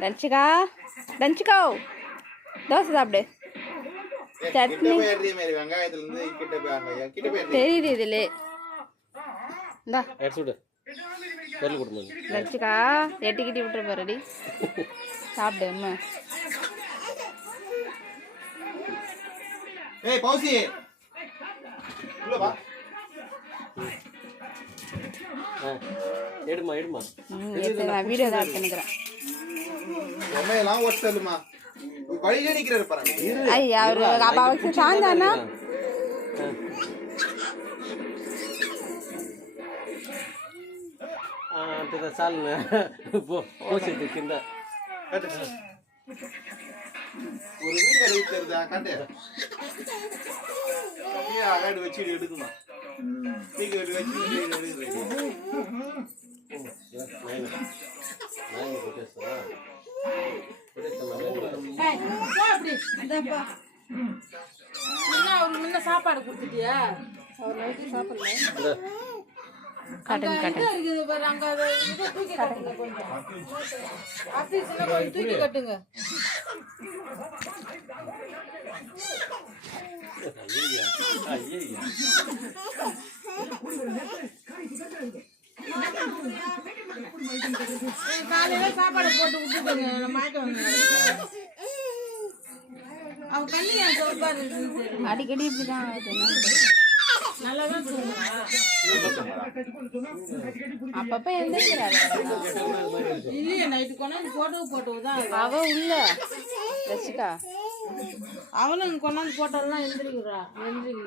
தன்ஷிகா? தன்ஷிகோ தோசை சாப்பிடு. சட்னி. தெரியுது இதுல. இந்தா. எடுத்து பொருள் கொடுங்க. தன்ஷிகா எட்டி கிட்டி விட்டுற பாருடி. சாப்பிடு அம்மா. ஏய் பௌசி உள்ள வா. ஆ. எடுமா எடுமா ம் எடுத்து நான் வீடியோ தான் எடுத்துனுக்குறேன் உண்மையெல்லாம் ஓட்டு சொல்லுமா வழியில நிக்கிறாரு பாருங்க ஐயா அவரு அப்ப அவருக்கு சாந்தானா అంతే చాలు పో పోసేది కింద ஒரு வீடு கடை வித்துருதா காட்டு அப்படியே அகாடு வச்சு எடுக்குமா நீங்க ஒரு வச்சு எடுக்கிறீங்க அவருக்கு முன்ன சாப்பாடு கொடுத்துட்டியா காட்டுங்க காட்டுங்க இருக்குது பாரு அங்க அதை இதை தூக்கி கட்டுங்க கொஞ்சம் தூக்கி கட்டுங்க ஏய், காலையில சாப்பாடு போட்டு விட்டுட்டுங்க நான் மாட்ட வந்தேன் அவன் கண்ணி என் சொல்பாரு அடிக்கடி இப்படிதான் ஆகுது. நல்லா தான் தூங்குறா அப்பப்ப எந்திரிக்கிறாரு இல்லையே நைட்டு கொண்டாந்து போட்டோ போட்டோ தான் அவ உள்ள. ரசிகா. அவனும் கொண்டாந்து போட்டோலாம் எந்திரிக்கிறா எந்திரிக்கல